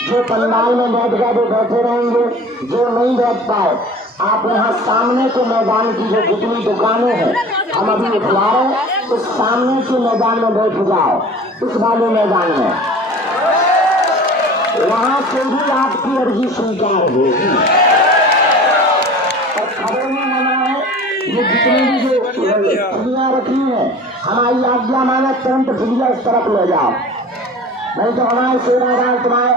जो पंडाल में बैठ गए वो बैठे रहेंगे, जो नहीं बैठ पाए आप यहाँ सामने के मैदान की जो जितनी दुकानें हैं हम अभी उठवा रहे हैं, उस सामने के मैदान में बैठ जाओ, इस वाले मैदान में, वहां से भी आपकी अर्जी स्वीकार होगी। और खबर में मना है ये जितनी भी जो फुलियाँ रखी है हमारी आज्ञा माने तुरंत फुलिया इस तरफ ले जाओ, नहीं तो हमारे सेवादार तुम्हारे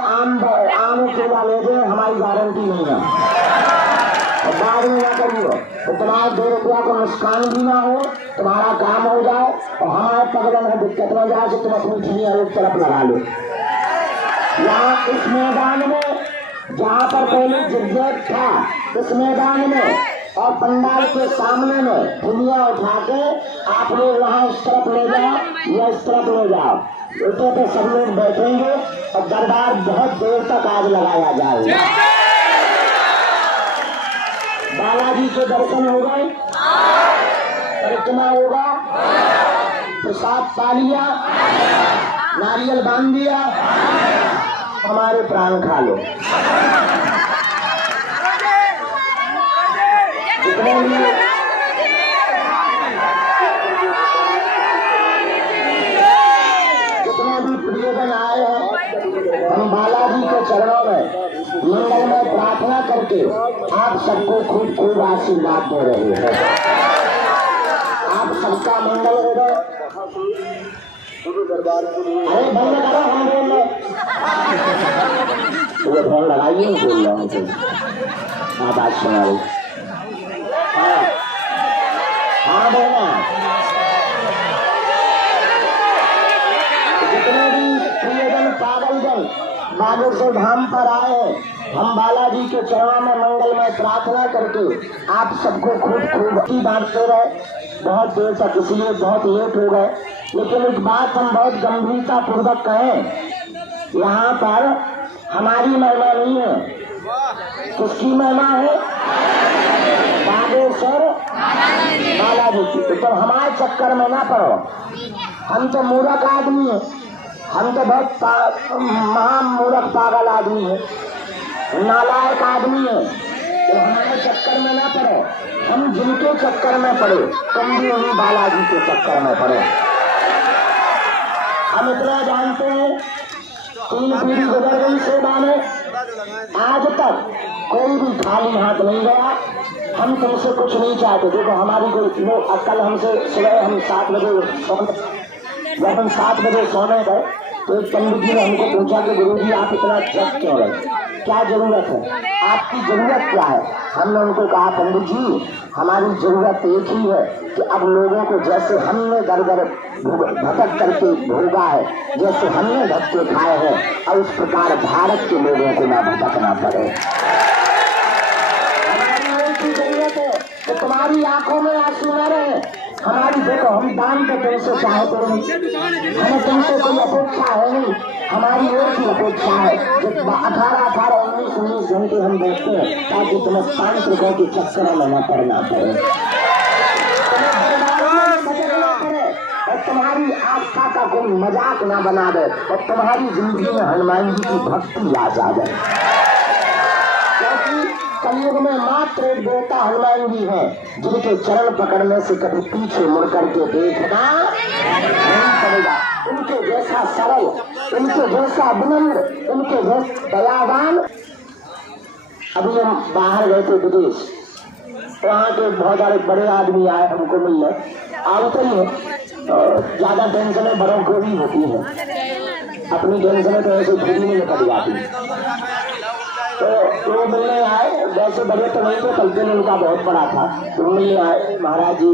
आम केला ले जाए, हमारी गारंटी नहीं है। और बाद में ना करियो तो तुम्हारे 2 रुपया को नुकसान भी ना हो, तुम्हारा काम हो जाए और हमारे पगड़न में दिक्कत न जाए तो तुम अपनी फुलियाँ एक तरफ लगा लो। यहाँ इस मैदान में जहाँ पर पहले जगह था, इस मैदान में और पंडाल के सामने में फुलियाँ उठा के आप लोग वहाँ इस तरफ ले जाओ या इस तरफ ले जाओ, उठे पे सब लोग बैठेंगे और दरबार बहुत देर तक आज लगाया जाएगा। बालाजी के दर्शन हो गए, परिक्रमा होगा, प्रसाद पा लिया, नारियल बांध दिया, हमारे प्राण खा लो। जितने भी प्रियजन आए हैं हम बालाजी के चरणों में मंगल में प्रार्थना करके आप सबको खूब खूब आशीर्वाद दे रहे हैं। आप सबका मंगल होगा। अरे बंद करो, हम बोल रहे वो फोन लगाइए, बोल रहा हूँ आप आज सुना रही। हाँ बोलना। जितने भी प्रियजन पागलजन बागेश्वर धाम पर आए, हम बालाजी के चरणों में मंगल में प्रार्थना करके आप सबको खूब खूब बांटते रहे। बहुत देर तक इसलिए बहुत लेट हो गए, लेकिन एक बात हम बहुत गंभीरता पूर्वक कहें, यहाँ पर हमारी महिमा नहीं है, किसकी महिमा है? बागेश्वर बालाजी की। तो हमारे चक्कर में ना पड़ो, हम तो मूर्ख आदमी है, हम तो बहुत महामूर्ख पागल आदमी है, नालायक आदमी है, तो हमारे चक्कर में ना पड़ो। हम जिनके चक्कर में पड़े तुम भी उन्हीं बालाजी के चक्कर में पड़े। हम इतना जानते हैं 3 पीढ़ी गुजर गई सेवा में, आज तक कोई भी खाली हाथ नहीं गया। हम तुमसे कुछ नहीं चाहते। देखो हमारी कोई वो कल हमसे सुबह हम 7 बजे सोने, जब हम 7 बजे सोने गए तो एक पंडित जी ने हमको पूछा कि गुरुजी आप इतना जप क्यों रहे, क्या जरूरत है, आपकी जरूरत क्या है? हमने उनको कहा पंडित जी हमारी जरूरत एक ही है कि अब लोगों को जैसे हमने दर दर भटक करके भोगा है, जैसे हमने धक्के खाए हैं, और उस प्रकार भारत के लोगों को ना भटकना पड़े। हमारी एक ही जरूरत है कि तुम्हारी आंखों में आंसू न रहे। हमारी देखो हम दान तो तुमसे चाहते नहीं, हमें तुमसे कोई अपेक्षा है नहीं, हमारी एक ही अपेक्षा है कि 18, 19 घंटे हम देखते हैं ताकि तुम्हें तांत्रिकों के चक्करों में न पड़ना पड़े, और तुम्हारी आस्था का कोई मजाक ना बना दे, और तुम्हारी जिंदगी में हनुमान जी की भक्ति आ जाए। क्योंकि कलयुग में मात्र एक देवता हनुमान जी हैं, जिनके चरण पकड़ने से कभी पीछे मुड़ करके देखना नहीं पड़ेगा। उनके जैसा सरल, उनके जैसा विनम्र, उनके जैसा दयावान। अभी हम बाहर गए थे विदेश, वहाँ के बहुत सारे बड़े आदमी आए हमको मिलने, आते ही है ज्यादा टेंशनें बड़ों को भी होती है, अपनी टेंशनें तो ऐसे खुद ही निकल जाती। तो वो मिलने आए, वैसे बड़े तो नहीं थे, कल उनका बहुत बड़ा था, तो मिलने आए। महाराज जी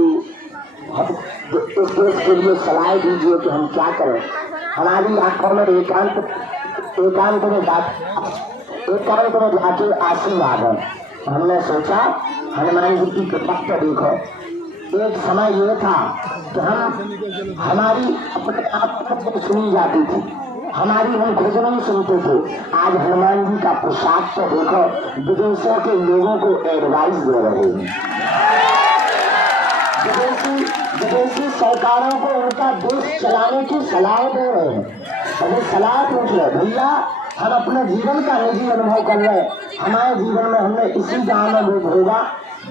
इस देश के लिए सलाह दीजिए कि हम क्या करें। हमारी आंखों में एकांत में जाके आशीर्वाद है। हमने सोचा हनुमान जी की कृपा को देखो। एक समय ये था कि हमारी अपने आप सुनी जाती थी, हमारी हम खुद नहीं सुनते थे। आज हनुमान जी का प्रसाद तो देखो, विदेशों के लोगों को एडवाइस दे रहे हैं, विदेशी सरकारों को उनका देश चलाने की सलाह दे रहे हैं। अरे सलाह पूछ ले भैया, हम अपने जीवन का निजी अनुभव कर रहे। हमारे जीवन में हमने इसी गांव में वो भोगा,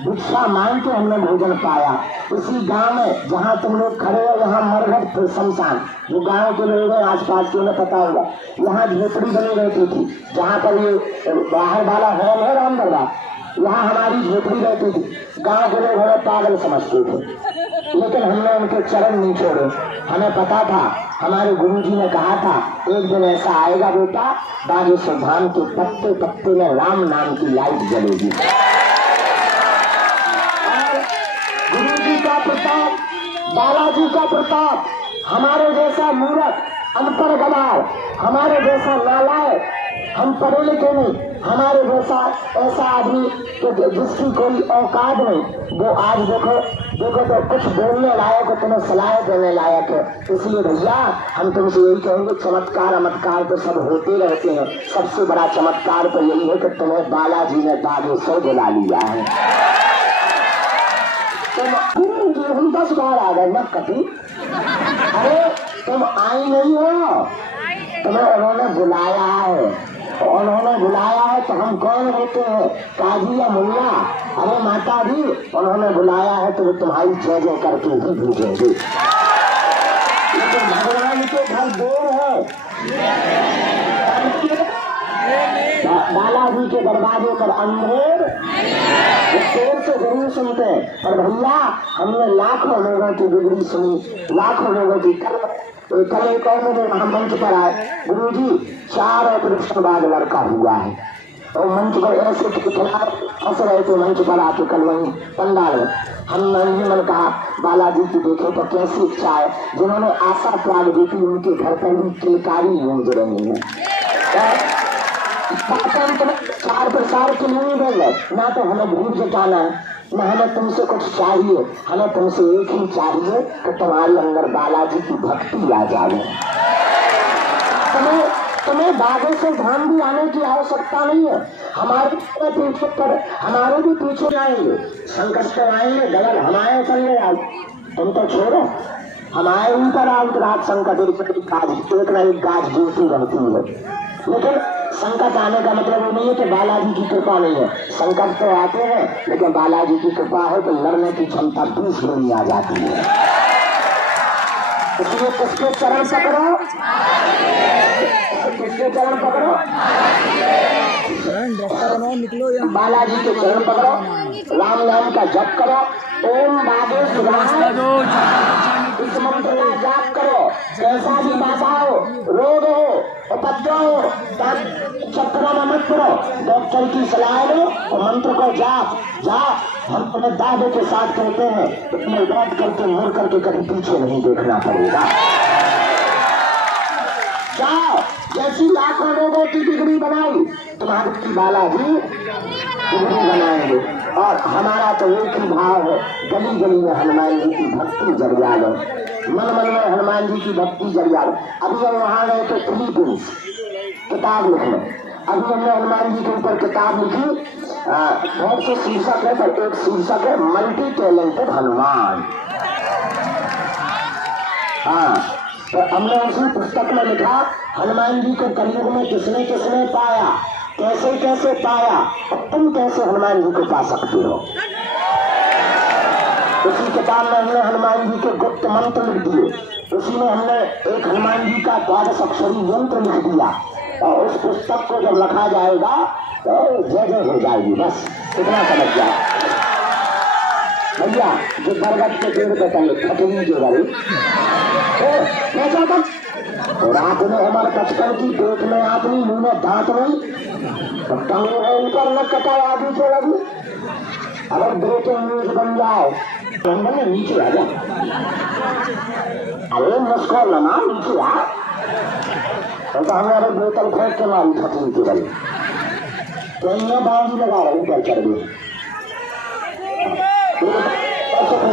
भिक्षा मांग के हमने भोजन पाया। इसी गांव में जहाँ तुम लोग खड़े हो, यहाँ मरघट फिर शमशान, जो गांव के लोग हैं आसपास के उन्हें पता होगा, यहाँ झोपड़ी बनी रहती थी। जहाँ पर ये बाहर वाला हॉल है राम दरबार, यहाँ हमारी झोपड़ी रहती थी। गांव के लोग हमें पागल समझते थे, लेकिन हमने उनके चरण नहीं छोड़े। हमें पता था, हमारे गुरुजी ने कहा था, एक दिन ऐसा आएगा बेटा, बागेश्वर धाम के पत्ते पत्ते में राम नाम की लाइट जलेगी। गुरुजी का प्रताप, बालाजी का प्रताप, हमारे जैसा मूर्ख, अनपढ़ गवार, हमारे जैसा नालायक, हम पढ़े लिखे नहीं, हमारे जैसा ऐसा आदमी जिसकी कोई औकात नहीं, वो आज देखो देखो तो कुछ बोलने लायक, तुम्हें सलाह देने लायक है। इसलिए भैया हम तुमसे यही कहेंगे, चमत्कार अमत्कार तो सब होते रहते हैं, सबसे बड़ा चमत्कार तो यही है कि तुम्हें बालाजी ने बागेश्वर बुला लिया है। तुम 10 बार आ गए मत कभी, अरे तुम आई नहीं हो, तुम्हें उन्होंने बुलाया है। उन्होंने बुलाया है तो हम कौन होते हैं, काजी या मुल्ला? अरे माता जी, उन्होंने बुलाया है तो वो तुम्हारी जय जय करके ही भेजेंगे। लेकिन भगवान के घर देर है, बालाजी के दरवाजे पर अंधेर देर से जरूर सुनते हैं। पर भैया हमने लाखों लोगों की बिगड़ी सुनी, लाखों लोगों की कल एक और मुझे वहां मंच पर आए, गुरुजी 4 ऑपरेशन बाद लड़का हुआ है, और मंच पर ऐसे हंस रहे थे। मंच पर आके कल वहीं पंडाल में हमने मन कहा, बालाजी की देखे तो कैसी इच्छा है, जिन्होंने आशा त्याग दी थी उनके घर पर भी किलकारी गूंज रही है। 4 प्रसार के लिए बोल रहे, ना तो हमें भूख जताना है, न हमें तुमसे कुछ चाहिए, हमें तुमसे एक ही चाहिए कि तुम्हारे अंदर बालाजी की भक्ति आ जाए। तुम्हें बागेश्वर धाम भी आने की आवश्यकता नहीं है, हमारे पीछे पर हमारे भी पीछे आएंगे, संकट तो आएंगे, गलत हमारे चलने आए, तुम तो छोड़ो, हमारे ऊपर आओ रात संकट एक न एक गाज गिरती रहती है। लेकिन संकट आने का मतलब वो नहीं है कि बालाजी की कृपा नहीं है, संकट तो आते हैं, लेकिन बालाजी की कृपा है तो लड़ने की क्षमता 20 गुनी आ जाती है। इसलिए किसके चरण पकड़ो, किसके चरण पकड़ो, निकलो, बालाजी के चरण पकड़ो, राम नाम का जप करो, ओम बागेश्वर इस मंत्र का जाप करो। कैसा भी बाधा हो, रोग हो, उपद्रव हो, चक्कर में मत पड़ो, डॉक्टर की सलाह लो और मंत्र को जाप हम तुम्हें दावे के साथ कहते हैं, तुम्हें बैठ करके मुड़ करके कभी पीछे नहीं देखना पड़ेगा। जाओ, जैसी लाखों लोगों की बिगड़ी बनाई, तुम्हारी की बालाजी बिगड़ी बनाएंगे। और हमारा तो एक ही भाव है, गली गली में हनुमान जी की भक्ति जरिया लो, मन मन में हनुमान जी की भक्ति जरिया लो। अभी हम वहां गए तो फिलीपींस किताब लिखने, अभी हमने हनुमान जी के ऊपर किताब लिखी, बहुत से शीर्षक है, पर एक शीर्षक है मल्टी टैलेंटेड हनुमान। हाँ, तो हमने उसी पुस्तक में लिखा, हनुमान जी को कलयुग में किसने किसने पाया, कैसे कैसे पाया, और तुम कैसे हनुमान जी को पा सकते हो। उसी किताब में हमने हनुमान जी के गुप्त मंत्र लिख दिए, उसी में हमने एक हनुमान जी का 12 अक्षरी यंत्र लिख दिया, और उस पुस्तक को जब लिखा जाएगा तो जय जय हो जाएगी। बस इतना समझ जाए भैया, जो बरगद के पेड़ पे तले खटनी जो गई रात में हमारे बचपन की पेट में आदमी, मुंह में दांत नहीं, टंगू है ऊपर न कटाए आदमी को लगी। अगर ब्रेकिंग न्यूज बन जाए तो हम नीचे आ जाए, अरे मुस्को लमा नीचे आ, तो हमारे बोतल फेंक के मारी खटनी की गई, तो ये बाजी लगा रहे ऊपर चढ़ गए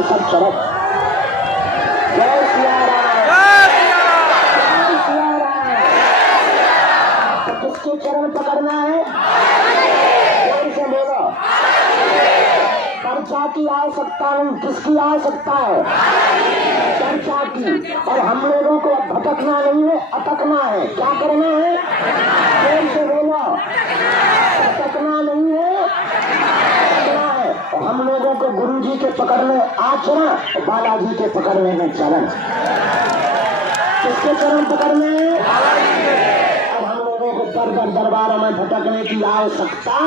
सब सड़क। जय सिया राम, जय सिया राम। तो किसके चरण पकड़ना है, जोर से बोलो, पर्चा की आवश्यकता नहीं, किसकी आवश्यकता है, चर्चा की। और हम लोगों को भटकना नहीं है, अटकना है। क्या करना है? जोर से बोलो। भटकना नहीं है, अटकना है। और हम लोगों को गुरु जी के पकड़ने आचरण और बालाजी के पकड़ने में चरण। किसके चरण पकड़ने? और हम लोगों को दर दरबारों में भटकने की आवश्यकता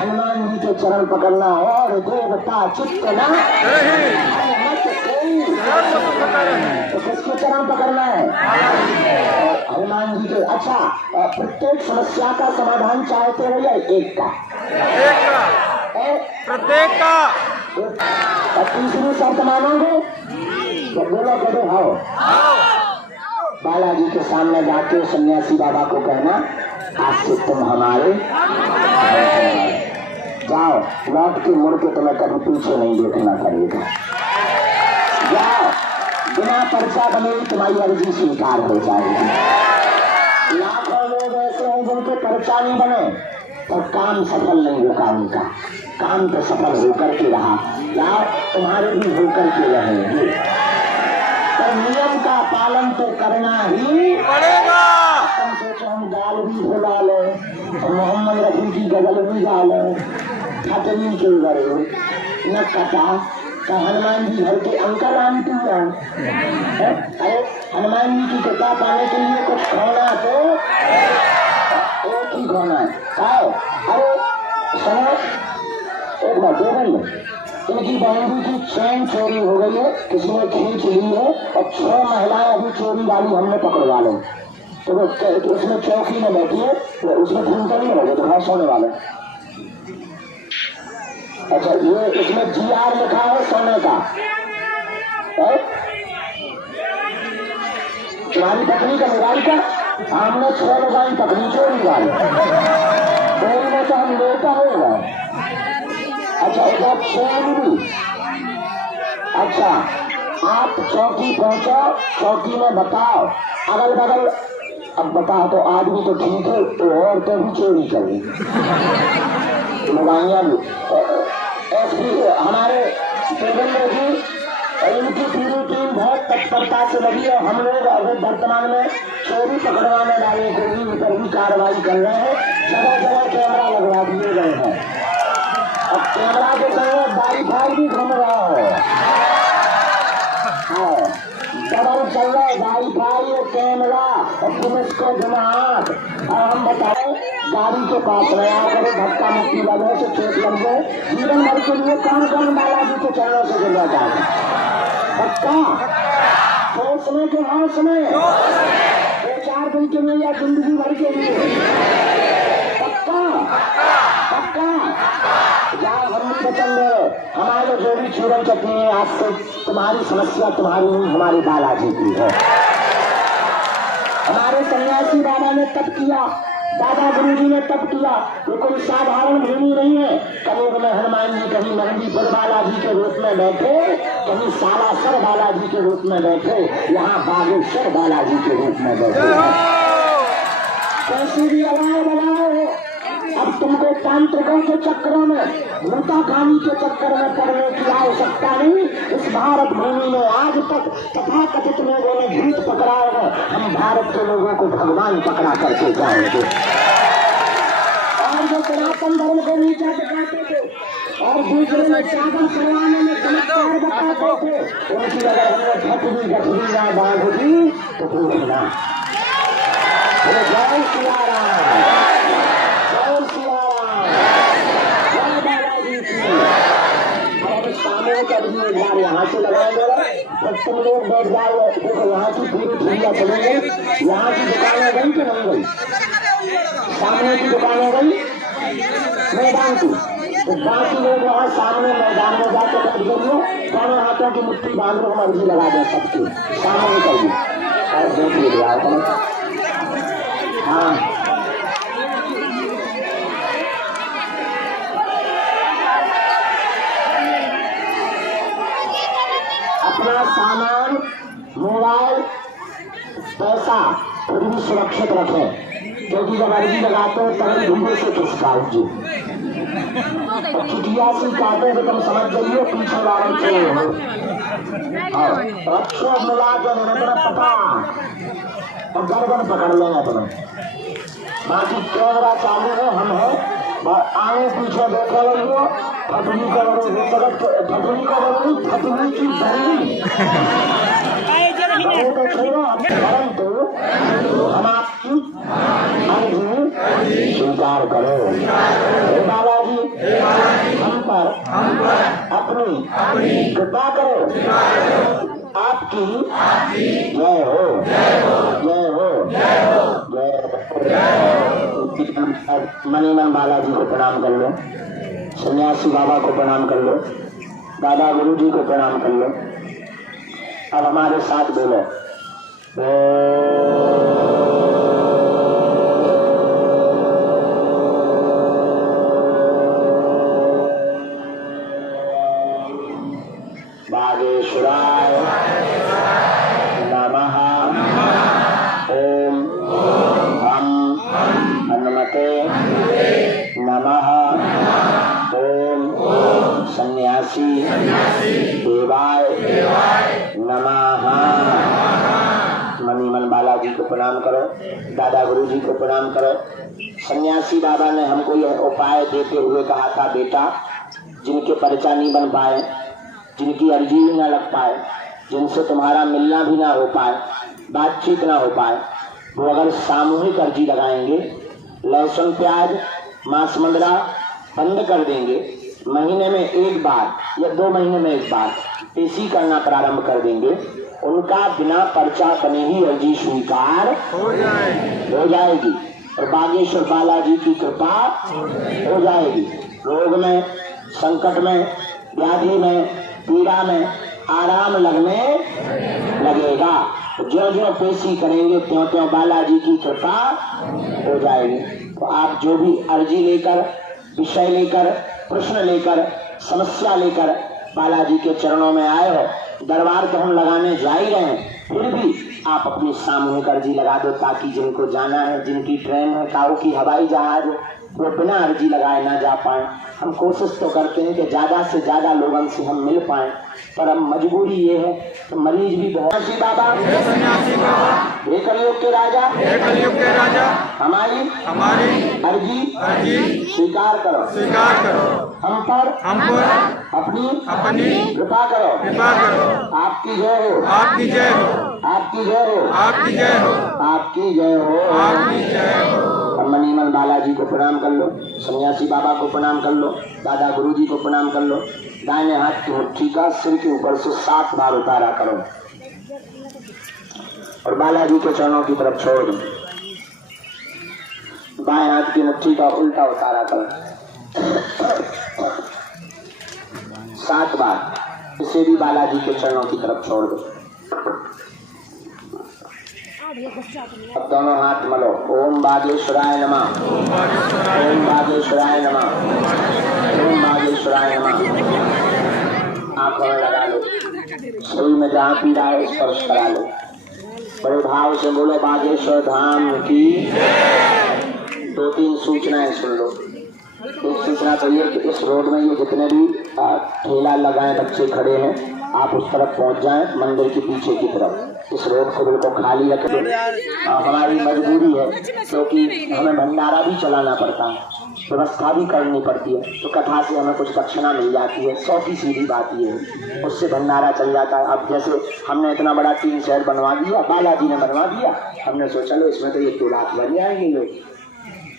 हनुमान जी के चरण पकड़ना। और देवता चित्त ना तो किसके चरण पकड़ना है? हनुमान जी के। अच्छा, प्रत्येक समस्या का समाधान चाहते हो या एक का? प्रत्येक का। और तीसरी शर्त मानोगे तो बोलो कदो आओ। बालाजी के सामने जाके सन्यासी बाबा को कहना आज से तुम हमारे। जाओ, लौट के मुड़ के तुम्हें कभी पीछे नहीं देखना पड़ेगा। जाओ, बिना पर्चा बने तुम्हारी अर्जी स्वीकार हो जाएगी। लाखों लोग ऐसे हैं जिनके पर्चा नहीं बने और काम सफल नहीं होगा उनका। काम तो सफल होकर के रहा। जाओ, तुम्हारे भी होकर के रहेंगे। तो नियम का पालन तो करना ही पड़ेगा। तुम सोचो हम गाल भी भुला ले और मोहम्मद रफी की गजल भी गा ले, खटनी के गरे न कटा का हनुमान जी घर के अंकल आंटी हैं। अरे हनुमान जी की कृपा पाने के लिए कुछ खोना तो एक ही खोना है। खाओ। अरे सुनो, एक बात देख, इनकी बहन की चैन चोरी हो गई है, किसी ने खींच ली है और 6 महिलाएं अभी चोरी वाली हमने पकड़वा ली। तो वो उसमें चौकी में बैठी है, तो उसमें घूमता नहीं लगे तो घर सोने वाले। अच्छा, ये इसमें GR लिखा है सोने का। तुम्हारी पत्नी का मोबाइल का हमने 6 मोबाइल पकड़ी चोरी वाली। बोल में तो हम लेता होगा। अच्छा, इधर चैन भी। अच्छा, आप चौकी पहुंचो, चौकी में बताओ अगल बगल। अब बताओ तो आदमी तो ठीक है, तो औरतें भी चोरी करें, मोबाइलियाँ भी। SP हमारे देवेंद्र जी, इनकी पूरी टीम बहुत तत्परता से लगी है। हम लोग अभी वर्तमान में चोरी पकड़वाने वाले को भी ऊपर भी कार्रवाई कर रहे हैं। जगह जगह कैमरा लगवा दिए गए हैं। अब कैमरा के संग वाईफाई भी घूम रहा है। डबल चल रहा है, वाईफाई और कैमरा और पुलिस को दिमाग। और हम बताएं, गाड़ी के पास रहा करो, धक्का मुक्की लगे से चोट लग गए, जीवन भर के लिए कौन कौन बालाजी के चरणों से जुड़ जाता है? पक्का सोचने के होश में 2-4 दिन के लिए या जिंदगी भर के लिए? पक्का पक्का। जाओ, हम भी बचन दे। हमारे जो भी चूरन चटनी है, आज से तुम्हारी समस्या तुम्हारी नहीं, हमारी बालाजी की है। हमारे सन्यासी बाबा ने तप किया, दादा गुरु जी ने तप किया। ये कोई साधारण भूमि नहीं है। कभी में हनुमान जी कहीं मेहंदीपुर बालाजी के रूप में बैठे, कहीं सालासर बालाजी के रूप में बैठे, यहाँ बागेश्वर बालाजी के रूप में बैठे। कैसी भी आवाज बनाओ, अब तुमको तांत्रिकों के चक्करों में, भूता खानी के चक्कर में पड़ने की आवश्यकता नहीं। इस भारत भूमि में आज तक तथाकथित लोगों ने झूठ पकड़ा है, हम भारत के लोगों को भगवान पकड़ा करके जाएंगे। और जो सनातन धर्म को नीचा दिखाते थे और दूसरे में साधन करवाने में चमत्कार बताते थे, उनकी अगर हमने घटवी ना बांधी तो पूछना। जय सिया राम, जय सिया राम, जय बालाजी की। अब सामूहिक अभिनय यार यहाँ से लगाएंगे, जब तुम लोग बैठ जाओ। देखो यहाँ की पूरी दुनिया चलेंगे। यहाँ की दुकानें गई कि नहीं गई? सामने की दुकानें गई मैदान की, तो बाकी लोग वहाँ सामने मैदान में जाकर बैठ जाइए, दोनों हाथों की मुट्ठी बांध लो, मर्जी लगा दे सबकी सामने कर दी और देख लीजिए। हाँ, अपना सामान, मोबाइल, पैसा खुद भी सुरक्षित रखें, क्योंकि जब अर्जी लगाते हैं तभी धूमों से खिसकाओ जी। और चुटिया सी काटे तो तुम समझ जाइए पीछे वाले चोर हो। रक्षो मिला के निरंतर पता और गर्दन पकड़ लेंगे तुम्हें। बाकी कैमरा चालू है, हम है आगे पीछे देखे रहिए। फटनी का फटनी का फटनी की परंतु हम आपकी अर्जी स्वीकार करो। हे बालाजी हम पर अपनी कृपा करो। आपकी जय हो, जय हो, जय हो। मणिमन बालाजी को प्रणाम कर लो, सन्यासी बाबा को प्रणाम कर लो, दादा गुरु जी को प्रणाम कर लो। अब हमारे साथ बोलो, बागेश्वराय नमः। ओम हम हनुमते नमः। ओम सन्यासी देवाय नमः। मणिमन बालाजी को प्रणाम करो, दादा गुरु जी को प्रणाम करो। सन्यासी बाबा ने हमको यह उपाय देते हुए कहा था, बेटा जिनके परिचय नहीं बन पाए, जिनकी अर्जी भी ना लग पाए, जिनसे तुम्हारा मिलना भी ना हो पाए, बातचीत ना हो पाए, वो अगर सामूहिक अर्जी लगाएंगे, लहसुन प्याज मांस मंदरा बंद कर देंगे, महीने में एक बार या 2 महीने में एक बार पेशी करना प्रारंभ कर देंगे, उनका बिना पर्चा बने ही अर्जी स्वीकार हो जाएगी और बागेश्वर बालाजी की कृपा हो जाएगी। रोग में, संकट में, व्याधि में, पीड़ा में आराम लगने लगेगा। जो जो पेशी करेंगे त्यों त्यों बालाजी की कृपा हो जाएगी। तो आप जो भी अर्जी लेकर, विषय लेकर, प्रश्न लेकर, समस्या लेकर बालाजी के चरणों में आए हो, दरबार तो हम लगाने जा ही रहे हैं, फिर भी आप अपनी सामूहिक अर्जी लगा दो, ताकि जिनको जाना है, जिनकी ट्रेन है, काऊ की हवाई जहाज, वो बिना अर्जी लगाए ना जा पाए। हम कोशिश तो करते हैं कि ज्यादा से ज्यादा लोगों से हम मिल पाए, पर अब मजबूरी ये है तो मरीज भी बहुत। बाबा हे कलयुग के राजा, हमारी अर्जी स्वीकार करो, हम पर अपनी कृपा करो। आपकी जय हो, आपकी जय हो, आपकी जय हो, आपकी जय हो, आपकी जय हो, आपकी जय हो। मणिमन बालाजी को प्रणाम कर लो, सन्यासी बाबा को प्रणाम कर लो, दादा गुरु जी को प्रणाम कर लो। दाहिने हाथ की मुट्ठी का सिर के ऊपर से 7 बार उतारा करो और बालाजी के चरणों की तरफ छोड़ दो। बाएं हाथ की मुट्ठी का उल्टा उतारा करो 7 बार। इसे भी बालाजी के चरणों की तरफ छोड़ दो। अब दोनों हाथ मलो। ओम बागेश्वराय नमः, ओम बागेश्वराय नमः, ओम बागेश्वराय नमः। आंखों में लगा लो, शरीर में जहाँ पीड़ा है स्पर्श करा लो। बड़े भाव से बोलो बागेश्वर धाम की। 2-3 सूचनाएं सुन लो। एक सूचना तो ये कि इस रोड में ये जितने भी ठेला लगाए बच्चे खड़े हैं, आप उस तरफ पहुंच जाएं, मंदिर के पीछे की तरफ। इस रोड को बिल्कुल खाली रख दो। हमारी मजबूरी है क्योंकि हमें भंडारा भी चलाना पड़ता है, व्यवस्था भी करनी पड़ती है, तो कथा से हमें कुछ दक्षिणा मिल जाती है। 100 की सीधी बात ये है, उससे भंडारा चल जाता है। अब जैसे हमने इतना बड़ा 3 शहर बनवा दिया, बालाजी ने बनवा दिया, हमने सोचा लो इसमें तो 1-2 लाख बन जाएंगे लोग।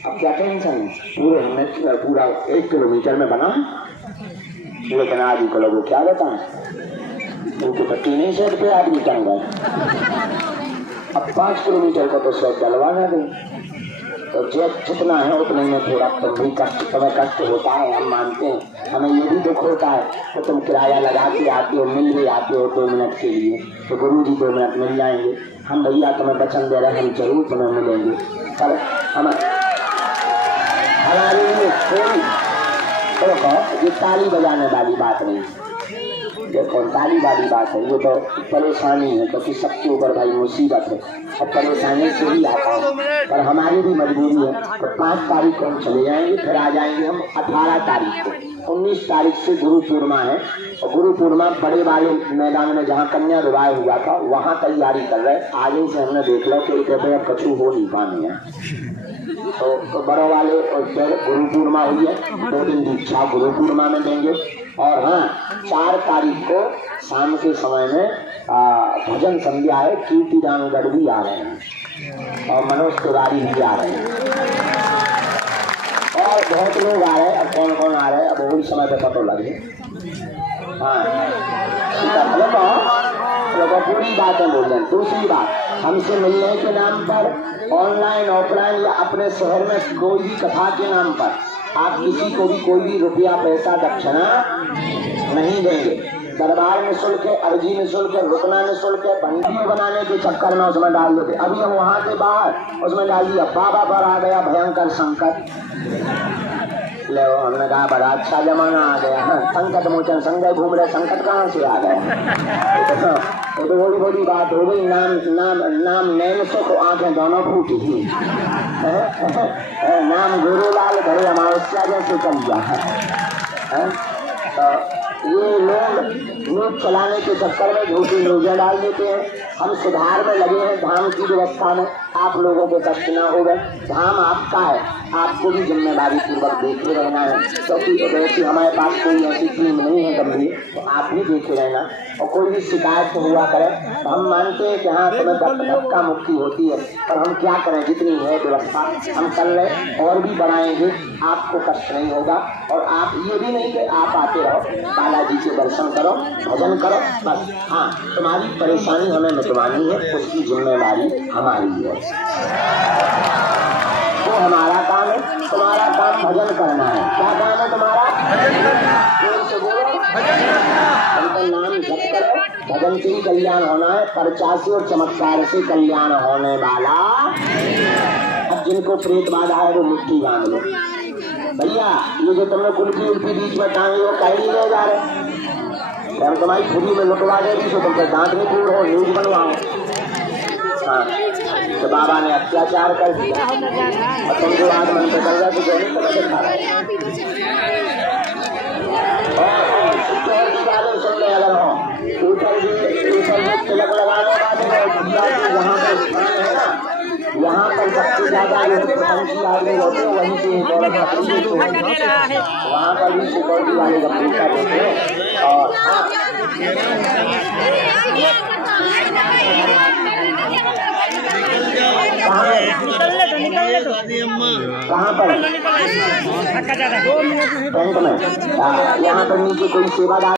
अब क्या टेंशन है, पूरे हमने पूरा 1 किलोमीटर में बना, लेकिन आदमी को लोगों क्या बताएं, उनके तो 3 शहर पे आदमी टंग गए। अब 5 किलोमीटर का तो शहर डलवाना दें, तो जितना है उतने में थोड़ा तुम भी तुम्हें कष्ट होता है, हम मानते हैं। हमें ये भी दुख होता है तो तुम किराया लगा के आते हो, मिल भी आते हो 2 मिनट के लिए, तो गुरु जी 2 मिनट मिल जाएंगे। हम भैया तुम्हें वचन दे रहे हैं, हम जरूर तुम्हें मिलेंगे। पर हमारे लिए ये ताली बजाने वाली बात नहीं, देखो ताली वाली बात है, ये तो परेशानी है, क्योंकि सबके ऊपर भाई मुसीबत है। और परेशानी से ही आता है, पर हमारी भी मजबूरी है। तो 5 तारीख को हम चले जाएंगे, फिर आ जाएंगे हम 18 तारीख को। 19 तारीख से गुरु पूर्णिमा है, और गुरु पूर्णिमा बड़े वाले मैदान में जहाँ कन्या विवाह हुआ था वहाँ तैयारी कर रहे। आज ही से हमने देख लो कि कहते अब कछु हो नहीं पानी है, तो बड़ों वाले और गुरु पूर्णिमा हुई है, 2 दिन दीक्षा गुरु पूर्णिमा में देंगे। और हाँ, 4 तारीख को शाम के समय में भजन संध्या है, कीर्तिदानगढ़ भी आ रहे हैं और मनोज तिवारी भी आ रहे हैं और बहुत लोग आ रहे हैं। अब कौन कौन आ रहे हैं अब वही समय पे पता लगे। हाँ, पूरी बातें बोल रहे। दूसरी बात, हमसे मिलने के नाम पर ऑनलाइन ऑफलाइन या अपने शहर में कोई भी कथा के नाम पर आप किसी को भी कोई भी रुपया पैसा दक्षिणा नहीं देंगे। दरबार में शुल्क है, अर्जी में शुल्क है, रुकना में शुल्क है, वीडियो बनाने के चक्कर में उसमें डाल देते। अभी हम वहाँ से बाहर उसमें डाल दिया, बाबा पर आ गया भयंकर संकट। ले हमने कहा बड़ा अच्छा जमाना आ गया। हाँ, संकट मोचन संजय घूम रहे, संकट कहाँ से आ गया? तो बड़ी बड़ी बात हो गई। नाम नैन सुख आंखें दोनों फूटी थी। नाम गुरुलाल घरे अमावस्या जैसे चल गया। ये लोग न्यूज चलाने के चक्कर में झूठी न्यूज़ें डाल देते हैं। हम सुधार में लगे हैं धाम की व्यवस्था में, आप लोगों को कष्ट ना होगा। धाम आपका है, आपको भी जिम्मेदारी पूर्वक देखे रहना है, क्योंकि हमारे पास कोई ऐसी टीम नहीं है गंभीर, तो आप भी देखे रहना। और कोई भी शिकायत हुआ करे तो हम मानते हैं कि हाँ तुम्हें धक्का मुक्ति होती है, पर हम क्या करें, जितनी है व्यवस्था हम कर रहे और भी बढ़ाएंगे, आपको कष्ट नहीं होगा। और आप ये भी नहीं कि आप आते रहो, बालाजी के दर्शन करो, भजन करो, बस। हाँ, तुम्हारी परेशानी हमें मिटवानी है, उसकी जिम्मेदारी हमारी है, वो हमारा काम है। तुम्हारा काम भजन करना है। क्या काम है तुम्हारा? जोर से बोलो, उनका नाम जप करो, भजन से ही कल्याण होना है, पर्चा से और चमत्कार से कल्याण होने वाला। अब जिनको प्रेत बाधा है वो मुट्ठी बांध लो भैया। ये जो तुमने कुल्फी उल्फी बीच में टांगी वो कहीं नहीं ले जा रहे, और तुम्हारी खुदी में लुटवा दे दी तो तुम पे दांत नहीं पूर्ण हो, न्यूज बनवाओ। हाँ, तो बाबा ने अत्याचार कर दिया और तुम जो आज मन से कर रहे तो नहीं तुम्हें दिखा रहे। और सिक्योरिटी वाले सुन ले, अगर हो ऊपर भी तिलक लगाने वाले यहाँ पर स्थान है ना, यहाँ पर सबसे ज्यादा पंछी आदमी होते हैं, वहीं से वहाँ पर भी सिक्योरिटी वाले पूछा देते हैं। और कहाँ पर यहाँ पर नीचे कोई सेवादार